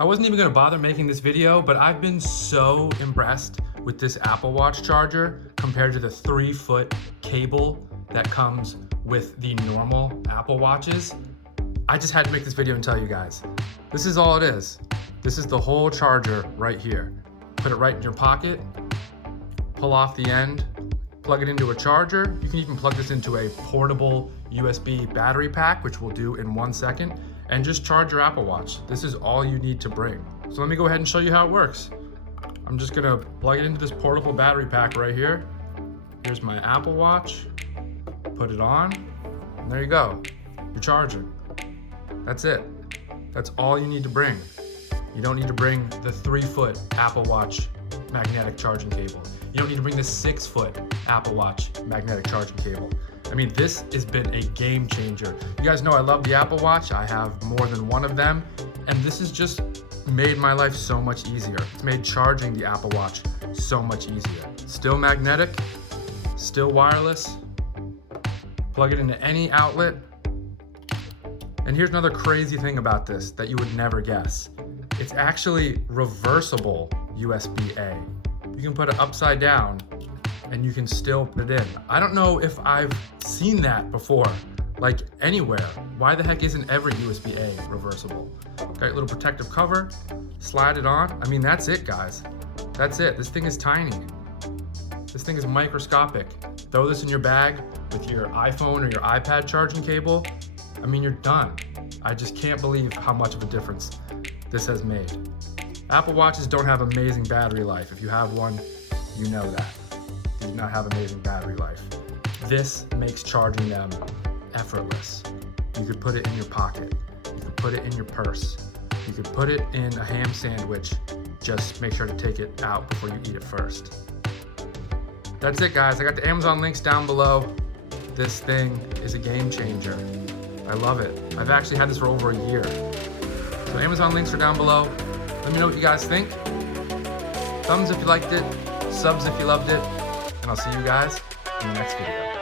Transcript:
I wasn't even gonna bother making this video, but I've been so impressed with this Apple Watch charger compared to the 3-foot cable that comes with the normal Apple Watches. I just had to make this video and tell you guys. This is all it is. This is the whole charger right here. Put it right in your pocket, pull off the end, plug it into a charger. You can even plug this into a portable USB battery pack, which we'll do in 1 second, and just charge your Apple Watch. This is all you need to bring. So let me go ahead and show you how it works. I'm just gonna plug it into this portable battery pack right here. Here's my Apple Watch. Put it on, and there you go. You're charging. That's it. That's all you need to bring. You don't need to bring the 3-foot Apple Watch magnetic charging cable. You don't need to bring the 6-foot Apple Watch magnetic charging cable. I mean, this has been a game changer. You guys know I love the Apple Watch. I have more than one of them, and this has just made my life so much easier. It's made charging the Apple Watch so much easier. Still magnetic, still wireless. Plug it into any outlet. And here's another crazy thing about this that you would never guess. It's actually reversible USB-A. You can put it upside down and you can still put it in. I don't know if I've seen that before, like anywhere. Why the heck isn't every USB-A reversible? Got a little protective cover, slide it on. I mean, that's it, guys. That's it. This thing is tiny. This thing is microscopic. Throw this in your bag with your iPhone or your iPad charging cable. I mean, you're done. I just can't believe how much of a difference this has made. Apple Watches don't have amazing battery life. If you have one, you know that. They do not have amazing battery life. This makes charging them effortless. You could put it in your pocket. You could put it in your purse. You could put it in a ham sandwich. Just make sure to take it out before you eat it first. That's it, guys. I got the Amazon links down below. This thing is a game changer. I love it. I've actually had this for over a year. So Amazon links are down below. Let me know what you guys think. Thumbs if you liked it, subs if you loved it, and I'll see you guys in the next video.